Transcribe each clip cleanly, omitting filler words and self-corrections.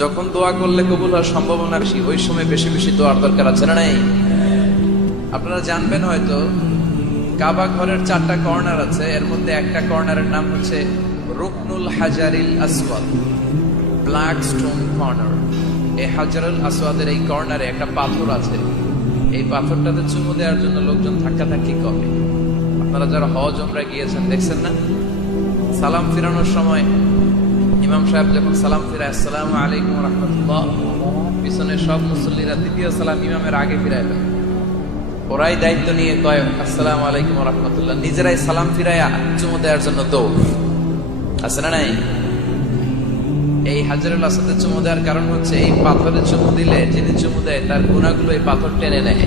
যখন দোয়া করলে কবুল হওয়ার সম্ভাবনা বেশি, ওই সময় বেশি বেশি দোয়ার দরকার আছে না নাই? আপনারা জানবেন হয়তো কাবা ঘরের 4টা কর্নার আছে, এর মধ্যে একটা কর্নারের নাম হচ্ছে রুকনুল হাজারিল আসওয়াদ, ব্ল্যাক স্টোন কর্নার। এই হাজারুল আসওয়াদের এই কর্নারে একটা পাথর আছে, এই পাথরটাতে চুমু দেওয়ার জন্য লোকজন ধাক্কাধাক্কি করে। আপনারা যারা হজ উমরা গিয়েছেন দেখছেন না, সালাম ফিরানোর সময় ইমাম সাহেব যখন সালাম ফিরায় আসসালামু আলাইকুম রাহমাতুল্লাহ, পিছনে সব মুসল্লিরা দ্বিতীয় সালাম ইমামের আগে ফিরায় দেয়। ওরাই দায়িত্ব নিয়ে কয় আসসালামু আলাইকুম রাহমাতুল্লাহ, নিজেরাই সালাম ফিরায় চুমু দেওয়ার জন্য দৌড়। আছে না নাই? এই হাজারুল আসওয়াদে চুমু দেওয়ার কারণ হচ্ছে এই পাথরে চুমু দিলে যিনি চুমু দেয় তার গুনাহগুলো এই পাথর টেনে নেয়।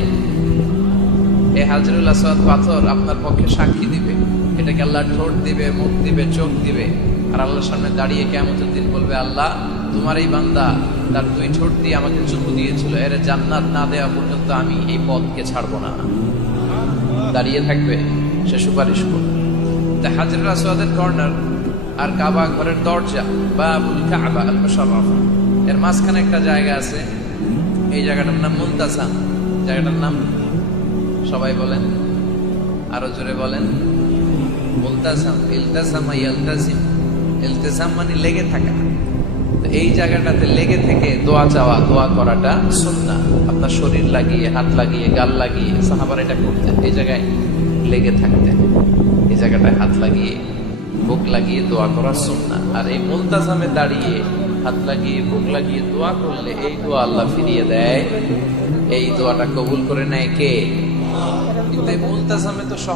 এই হাজারুল আসওয়াদ পাথর আপনার পক্ষে সাক্ষী দিবে, এটাকে আল্লাহ ঠোঁট দিবে, মুখ দিবে, চোখ দিবে, আর আল্লাহর সামনে দাঁড়িয়ে কিয়ামতের দিন বলবে, আল্লাহ তোমার এই বান্দা তার 2 ঠোঁট দিয়ে আমাকে চুমু দিয়েছিল, এর জান্নাত না দেওয়া পর্যন্ত আমি এই পথকে ছাড়বো না। দাঁড়িয়ে থাকবে, সে সুপারিশ করবে। তা হাজারুল আসওয়াদের কর্নার আর কাবা ঘরের দরজা বাবুল কাবা আল মুশাররফ, এর মাঝখানে একটা জায়গা আছে, এই জায়গাটার নাম মুলতাসাম। জায়গাটার নাম সবাই বলেন, আরো জোরে বলেন। মুলতাসাম, ইলতাসামা ইয়ালতাসিম, ইলতিসাম মানে লেগে থাকা। তো এই জায়গাটাতে লেগে থেকে দোয়া চাওয়া, দোয়া করাটা সুন্নাহ। আপনার শরীর লাগিয়ে, হাত লাগিয়ে, গাল লাগিয়ে সাহাবারা এটা করতেন। এই জায়গায় লেগে থাকতেন, এই জায়গাটায় হাত লাগিয়ে, বুক লাগিয়ে দোয়া করা সুন্নাহ। আর এই মুলতাসামে দাঁড়িয়ে হাত লাগিয়ে, বুক লাগিয়ে দোয়া করলে এই দোয়া আল্লাহ ফিরিয়ে দেয়। এই দোয়াটা কবুল করে নেয় কে? কিন্তু এই মুলতাসামে তো